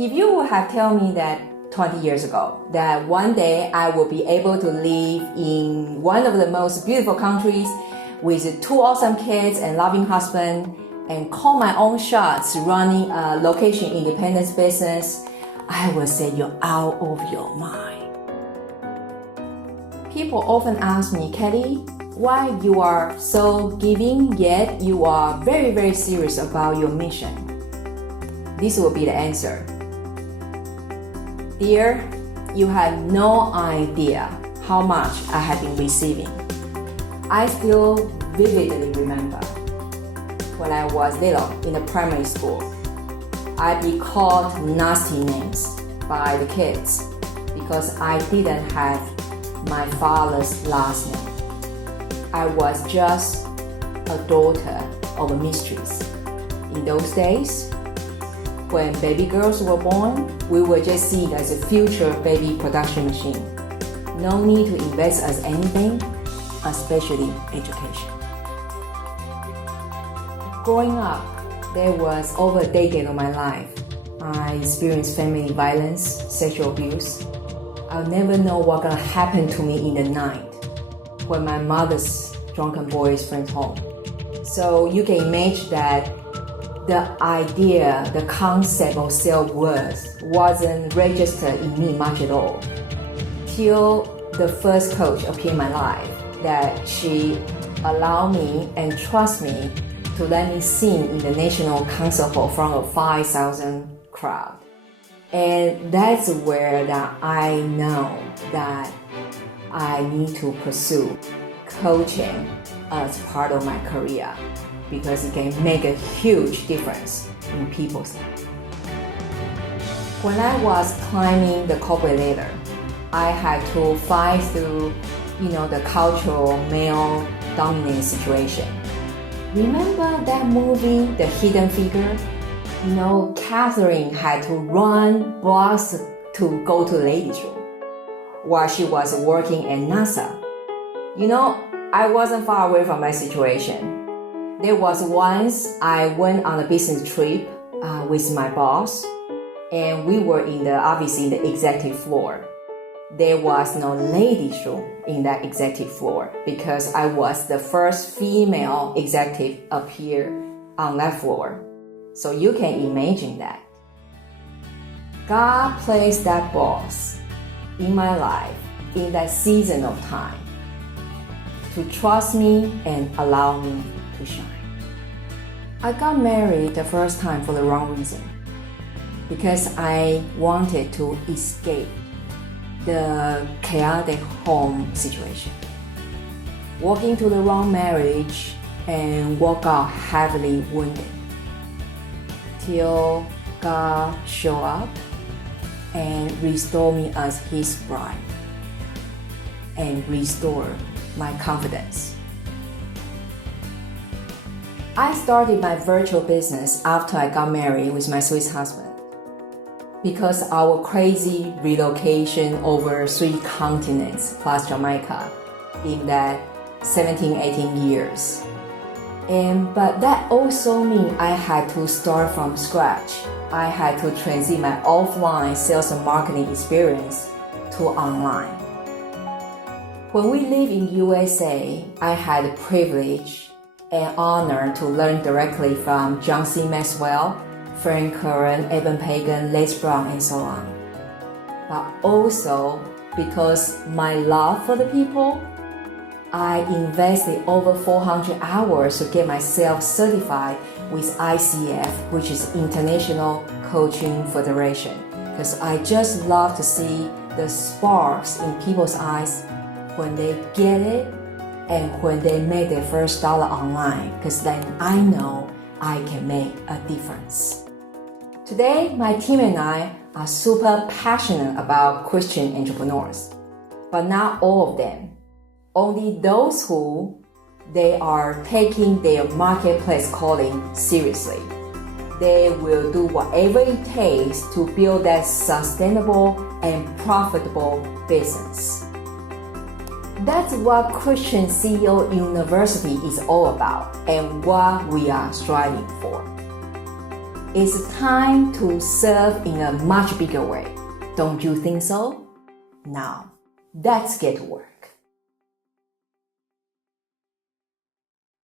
If you would have told me that 20 years ago, that one day I will be able to live in one of the most beautiful countries with 2 awesome kids and loving husband and call my own shots running a location independent business, I would say you're out of your mind. People often ask me, Kelly, why you are so giving yet you are very, very serious about your mission? This will be the answer. Dear, you have no idea how much I have been receiving. I still vividly remember when I was little in the primary school, I'd be called nasty names by the kids because I didn't have my father's last name. I was just a daughter of a mistress. In those days, when baby girls were born, we were just seen as a future baby production machine. No need to invest us anything, especially education. Growing up, there was over a decade of my life. I experienced family violence, sexual abuse. I'll never know what's gonna happen to me in the night when my mother's drunken boys went home. So you can imagine that the idea, the concept of self-worth wasn't registered in me much at all. Till the first coach appeared in my life, that she allowed me and trust me to let me sing in the National Concert Hall from a 5,000 crowd. And that's where that I know that I need to pursue coaching as part of my career because it can make a huge difference in people's lives. When I was climbing the corporate ladder, I had to fight through, the cultural male dominant situation. Remember that movie, The Hidden Figure? Catherine had to run blocks to go to the ladies' room while she was working at NASA. I wasn't far away from my situation. There was once I went on a business trip with my boss, and we were obviously in the executive floor. There was no ladies' room in that executive floor because I was the first female executive up here on that floor. So you can imagine that. God placed that boss in my life in that season of time to trust me and allow me to shine. I got married the first time for the wrong reason because I wanted to escape the chaotic home situation. Walk into the wrong marriage and walk out heavily wounded till God showed up and restored me as His bride and restored my confidence. I started my virtual business after I got married with my Swiss husband because our crazy relocation over 3 continents plus Jamaica in that 17, 18 years. But that also means I had to start from scratch. I had to transit my offline sales and marketing experience to online. When we lived in USA, I had the privilege and honor to learn directly from John C. Maxwell, Frank Curran, Evan Pagan, Les Brown, and so on. But also because my love for the people, I invested over 400 hours to get myself certified with ICF, which is International Coaching Federation, because I just love to see the sparks in people's eyes when they get it and when they make their first dollar online, because then I know I can make a difference. Today, my team and I are super passionate about Christian entrepreneurs, but not all of them. Only those who they are taking their marketplace calling seriously. They will do whatever it takes to build that sustainable and profitable business. That's what Christian CEO University is all about and what we are striving for. It's time to serve in a much bigger way. Don't you think so? Now, let's get to work.